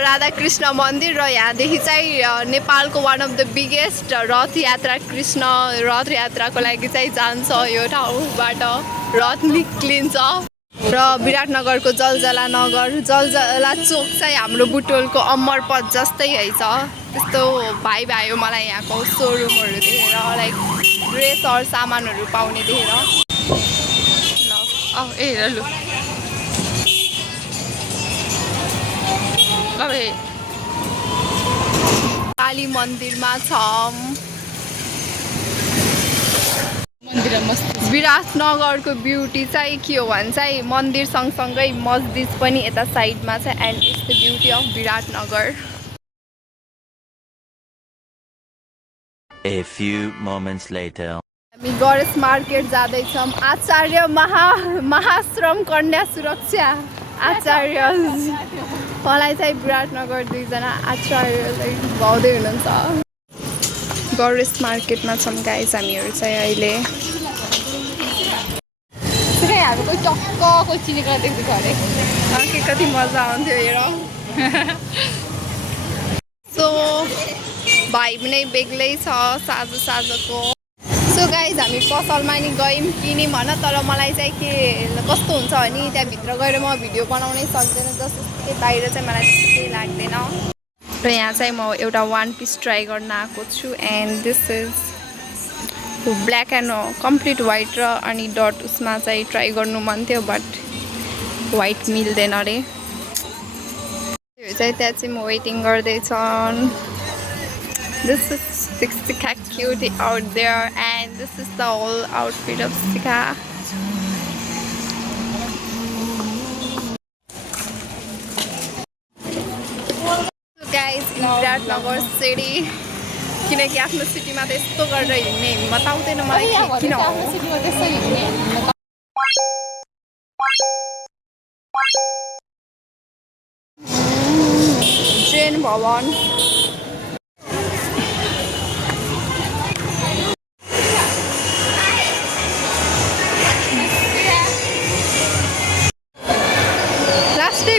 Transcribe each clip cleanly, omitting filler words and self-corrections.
राधाकृष्ण मन्दिर र यहाँदेखि चाहिँ नेपालको वान अफ द बिगेस्ट रथ यात्रा कृष्ण रथ यात्राको लागि चाहिँ जान्छ यो ठाउँबाट रथ निक्लिन्छ र विराटनगरको जलजला नगर जलजला चोक चाहिँ हाम्रो बुटोलको अमरपथ जस्तै है छ त्यस्तो भाइ आयो मलाई यहाँको सोरुमहरू देखेर लाइक ड्रेसहरू सामानहरू पाउने देखेर ल ए हेर लु काली मन्दिरमा छौँ विराटनगरको ब्युटी चाहिँ के हो भने चाहिँ मन्दिर सँगसँगै मस्जिद पनि यता साइडमा छ and it's the beauty of Biratnagar A few moments later. हामी गणेश मार्केट जाँदैछौँ आचार्य महाश्रम कन्या सुरक्षा आचार्य मलाई चाहिँ विराटनगर दुईजना आचार्यलाई भाउँदै हुनुहुन्छ गणेश मार्केटमा छौँ गाइस हामीहरू चाहिँ अहिले हामी कोही टक्क कोही चिनेको देख्दैछ अरे के कति मजा आउँथ्यो हेर सो भाइ पनि बेग्लै छ साँझको सो गाइज हामी पसलमा नि गयौँ किन्यौँ होइन तर मलाई चाहिँ के कस्तो हुन्छ भने त्यहाँभित्र गएर म भिडियो बनाउनै सक्दैन जस्तो बाहिर चाहिँ मलाई त्यस्तो केही लाग्दैन र यहाँ चाहिँ म एउटा वान पिस ट्राई गर्न आएको छु and this is black and complete white र अनि डट उसमा चाहिँ ट्राई गर्नु मन थियो बट वाइट मिल्दैन अरे त्यो चाहिँ त्यहाँ चाहिँ म वेटिङ गर्दैछन् This is Stika cute out there and this is the whole outfit of Stika. So guys, in Viratnagar city, किनकि आफ्नो सिटीमा त यस्तो गरेर हिँड्ने हिम्मत आउँदैन मलाई किन आफ्नो सिटीमा त्यस्तो हिँड्ने जैन भवन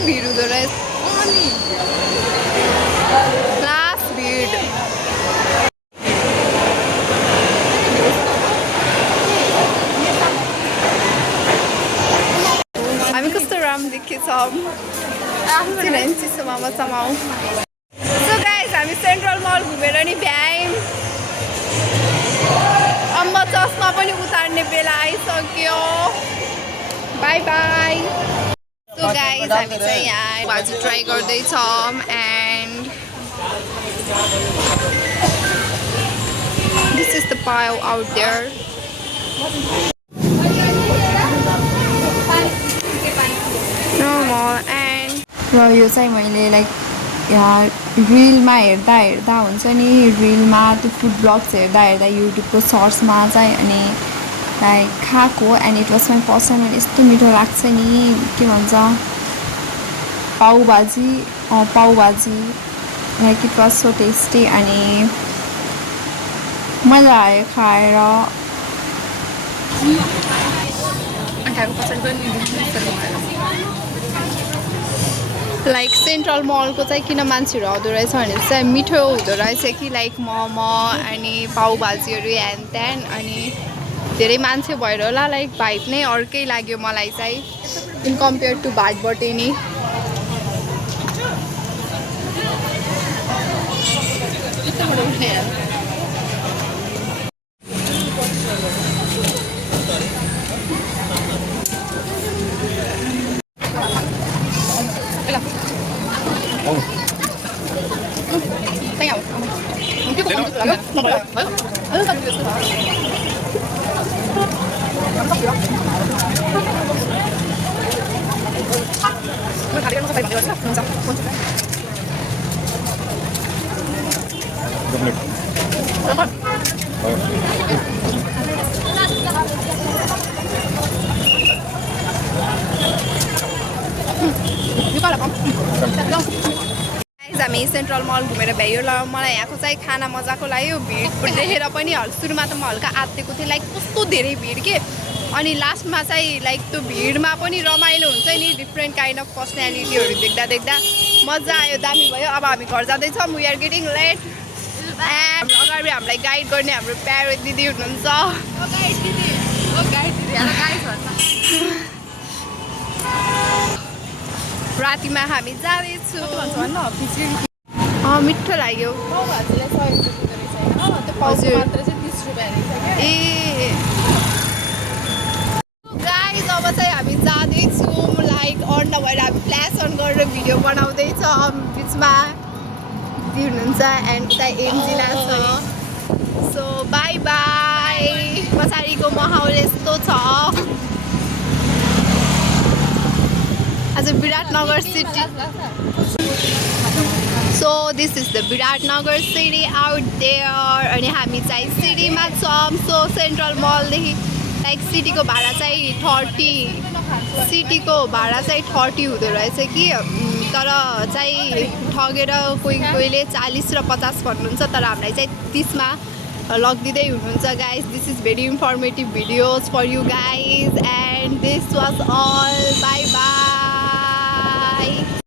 भीड़ हुँदो रहेछ लास्ट भीड़ हामी कस्तो राम्रो देखेछौँ चिसोमा बचाउँ सो गाइस हामी सेन्ट्रल मल घुमेर नि भ्यायौँ अम्मा चस्मा पनि उतार्ने बेला आइसक्यो बाई बाई So guys, हामी चाहिँ यहाँ भाजी ट्राई गर्दैछौँ and this is the pile out there. Normal and र यो चाहिँ मैले लाइक यहाँ रिलमा हेर्दा हुन्छ नि रिलमा त्यो फुड ब्लग्स हेर्दा युट्युबको सर्चमा चाहिँ अनि लाइक खाएको and it was my first time अनि यस्तो मिठो लाग्छ नि के भन्छ pav bhaji like it was so tasty अनि मजा आयो खाएर लाइक सेन्ट्रल मलको चाहिँ किन मान्छेहरू आउँदो रहेछ भने चाहिँ मिठो हुँदो रहेछ कि लाइक मोमो अनि पाउभाजीहरू ह्यान त्यान अनि धेरै मान्छे भएर होला लाइक भाइब नै अर्कै लाग्यो मलाई चाहिँ इन कम्पेयर टु भातबटे नि हामी सेन्ट्रल मल घुमेर भ्यायो ल मलाई यहाँको चाहिँ खाना मजाको लाग्यो भिड देखेर पनि सुरुमा त म हल्का आत्तेको थिएँ लाइक कस्तो धेरै भिड के अनि लास्टमा चाहिँ लाइक त्यो भिडमा पनि रमाइलो हुन्छ नि डिफ्रेन्ट काइन्ड अफ पर्सनालिटीहरू देख्दा मजा आयो दामी भयो अब हामी घर जाँदैछौँ we are getting late and अगाडि हामीलाई गाइड गर्ने हाम्रो प्यारो दिदी हुनुहुन्छ रातिमा हामी जाँदैछौँ मिठो लाग्यो ए गाइस अब चाहिँ हामी जाँदैछौँ लाइक अन नभएर हामी फ्ल्यास अन गरेर भिडियो बनाउँदैछ बिचमा दिदी हुनुहुन्छ एन्ड उता एन्जिला छ सो बाई बाई पछाडिको माहौल यस्तो छ आज Biratnagar city so this is the Biratnagar city out there अनि हामी चाहिँ सिटीमा छौँ सो सेन्ट्रल मलदेखि लाइक सिटीको भाडा चाहिँ 30 सिटीको भाडा चाहिँ 30 हुँदो रहेछ कि तर चाहिँ ठगेर कोहीले 40 र 50 भन्नुहुन्छ तर हामीलाई चाहिँ 30मा लगिदिँदै हुनुहुन्छ guys this is very informative videos for you guys and this was all bye by